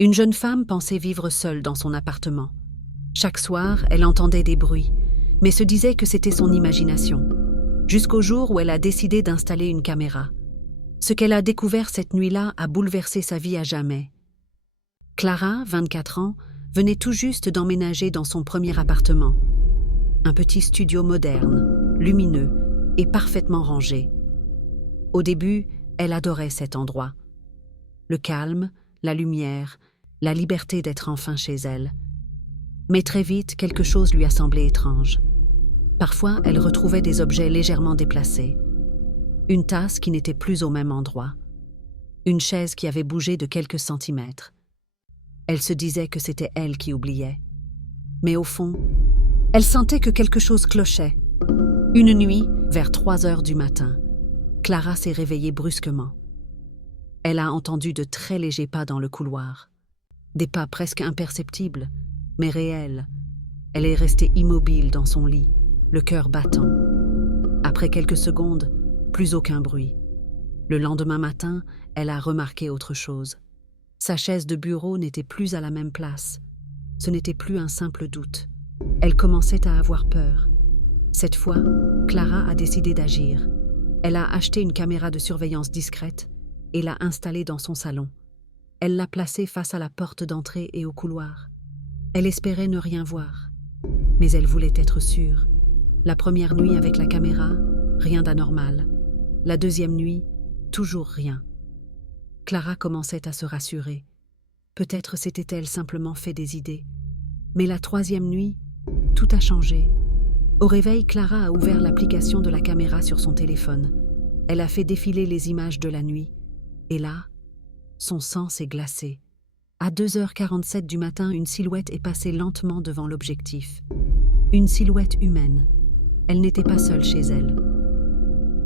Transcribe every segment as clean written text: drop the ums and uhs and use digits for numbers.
Une jeune femme pensait vivre seule dans son appartement. Chaque soir, elle entendait des bruits, mais se disait que c'était son imagination. Jusqu'au jour où elle a décidé d'installer une caméra. Ce qu'elle a découvert cette nuit-là a bouleversé sa vie à jamais. Clara, 24 ans, venait tout juste d'emménager dans son premier appartement. Un petit studio moderne, lumineux et parfaitement rangé. Au début, elle adorait cet endroit. Le calme, la lumière, la liberté d'être enfin chez elle. Mais très vite, quelque chose lui a semblé étrange. Parfois, elle retrouvait des objets légèrement déplacés. Une tasse qui n'était plus au même endroit. Une chaise qui avait bougé de quelques centimètres. Elle se disait que c'était elle qui oubliait. Mais au fond, elle sentait que quelque chose clochait. Une nuit, vers 3 heures du matin, Clara s'est réveillée brusquement. Elle a entendu de très légers pas dans le couloir. Des pas presque imperceptibles, mais réels. Elle est restée immobile dans son lit, le cœur battant. Après quelques secondes, plus aucun bruit. Le lendemain matin, elle a remarqué autre chose. Sa chaise de bureau n'était plus à la même place. Ce n'était plus un simple doute. Elle commençait à avoir peur. Cette fois, Clara a décidé d'agir. Elle a acheté une caméra de surveillance discrète et l'a installée dans son salon. Elle l'a placée face à la porte d'entrée et au couloir. Elle espérait ne rien voir, mais elle voulait être sûre. La première nuit avec la caméra, rien d'anormal. La deuxième nuit, toujours rien. Clara commençait à se rassurer. Peut-être s'était-elle simplement fait des idées. Mais la troisième nuit, tout a changé. Au réveil, Clara a ouvert l'application de la caméra sur son téléphone. Elle a fait défiler les images de la nuit. Et là, son sang s'est glacé. À 2h47 du matin, une silhouette est passée lentement devant l'objectif. Une silhouette humaine. Elle n'était pas seule chez elle.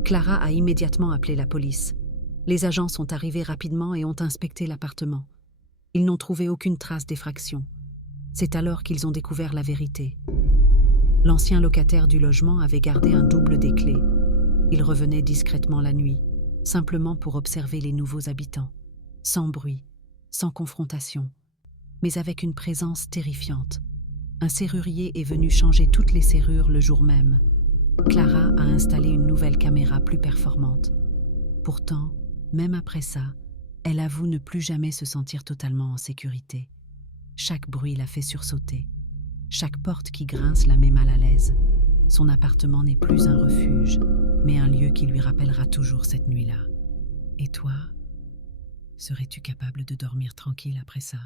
Clara a immédiatement appelé la police. Les agents sont arrivés rapidement et ont inspecté l'appartement. Ils n'ont trouvé aucune trace d'effraction. C'est alors qu'ils ont découvert la vérité. L'ancien locataire du logement avait gardé un double des clés. Il revenait discrètement la nuit, simplement pour observer les nouveaux habitants. Sans bruit, sans confrontation, mais avec une présence terrifiante. Un serrurier est venu changer toutes les serrures le jour même. Clara a installé une nouvelle caméra plus performante. Pourtant, même après ça, elle avoue ne plus jamais se sentir totalement en sécurité. Chaque bruit la fait sursauter. Chaque porte qui grince la met mal à l'aise. Son appartement n'est plus un refuge, mais un lieu qui lui rappellera toujours cette nuit-là. Et toi, serais-tu capable de dormir tranquille après ça ?